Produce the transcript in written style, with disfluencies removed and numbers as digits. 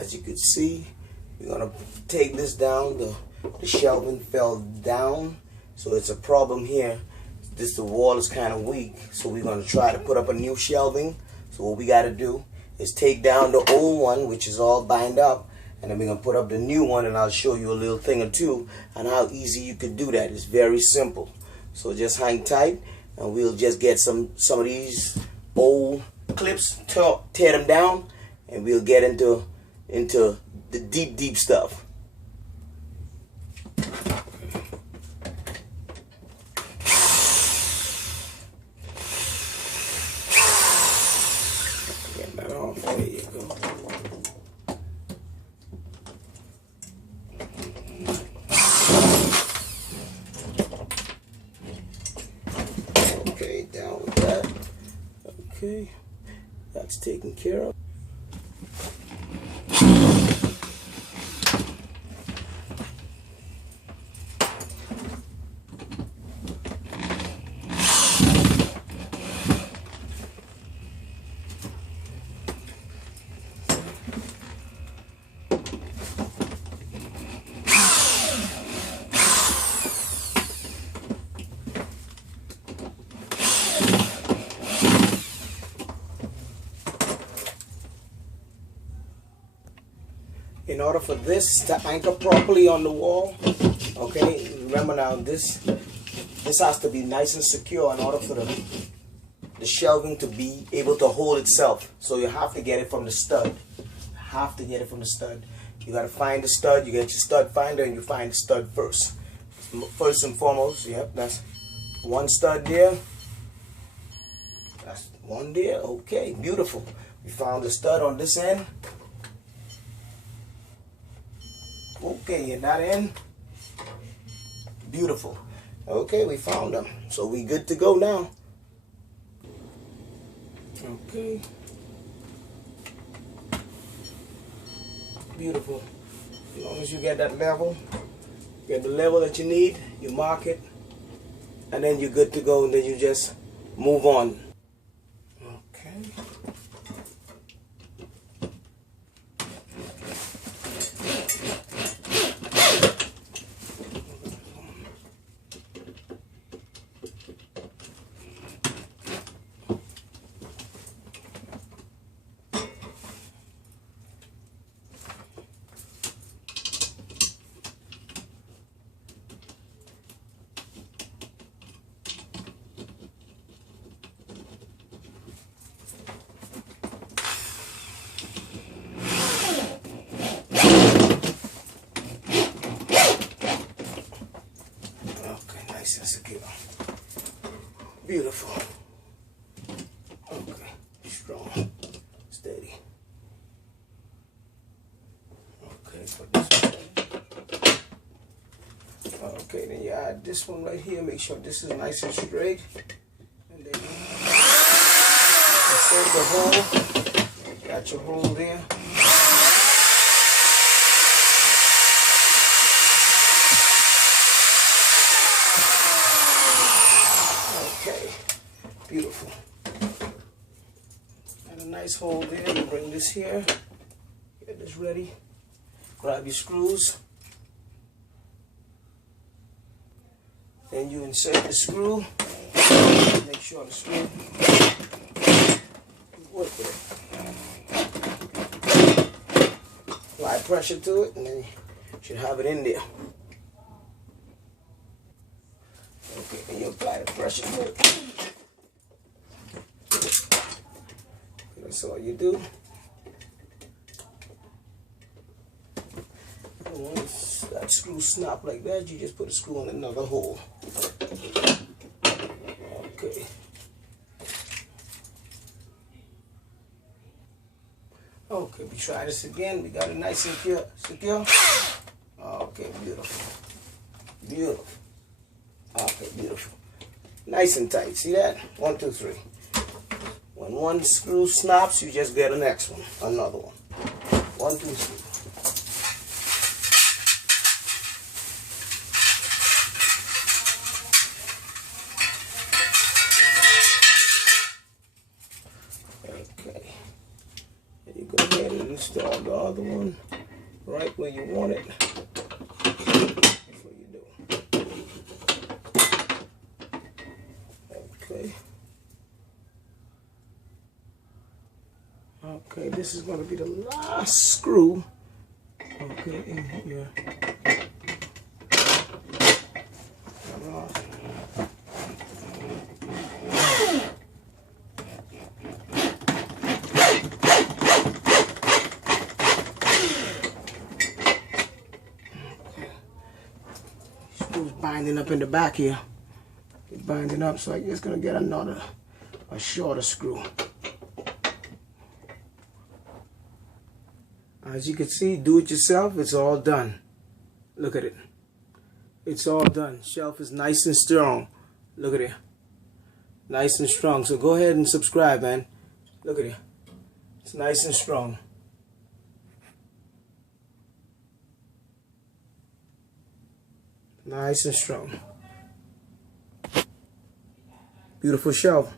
As you can see, we're gonna take this down. The shelving fell down, so it's a problem here. The wall is kind of weak, so we're gonna try to put up a new shelving. So what we got to do is take down the old one, which is all bind up, and then we're gonna put up the new one, and I'll show you a little thing or two on how easy you could do that. It's very simple. So just hang tight, and we'll just get some of these old clips, tear them down, and we'll get into the deep stuff. Get that off. There you go. Okay, down with that. Okay, that's taken care of. In order for this to anchor properly on the wall, okay, remember now this has to be nice and secure in order for the shelving to be able to hold itself. So you have to get it from the stud. You have to get it from the stud. You got to find the stud. You get your stud finder and you find the stud first. First and foremost, yep, that's one stud there. That's one there. Okay, beautiful. We found the stud on this end. Okay, and that in. Beautiful. Okay, we found them. So we good to go now. Okay. Beautiful. As long as you get that level, get the level that you need, you mark it, and then you're good to go, and then you just move on. Okay. Nice and secure. Beautiful. Okay, strong, steady. Okay, put this one. Okay, then you add this one right here. Make sure this is nice and straight. And then insert the hole. Got your hole there. Beautiful. And a nice hole there. You bring this here. Get this ready. Grab your screws. Then you insert the screw. Make sure the screw work with it. Apply pressure to it, and then you should have it in there. Okay, then you apply the pressure to it. That's all you do. And once that screw snap like that, you just put a screw in another hole. Okay. Okay, we try this again. We got it nice and secure. Okay, beautiful. Beautiful. Okay, beautiful. Nice and tight. See that? 1, 2, 3. When one screw snaps, you just get the next one, another one. 1, 2, 3. Okay. Then you go ahead and install install the other one right where you want it. That's what you do. Okay. Okay, this is going to be the last screw. Okay, in here. Screws binding up in the back here. It's binding up, so I'm just going to get a shorter screw. As you can see, do it yourself, it's all done. Look at it. It's all done. Shelf is nice and strong. Look at it. Nice and strong. So go ahead and subscribe, man. Look at it. It's nice and strong. Nice and strong. Beautiful shelf.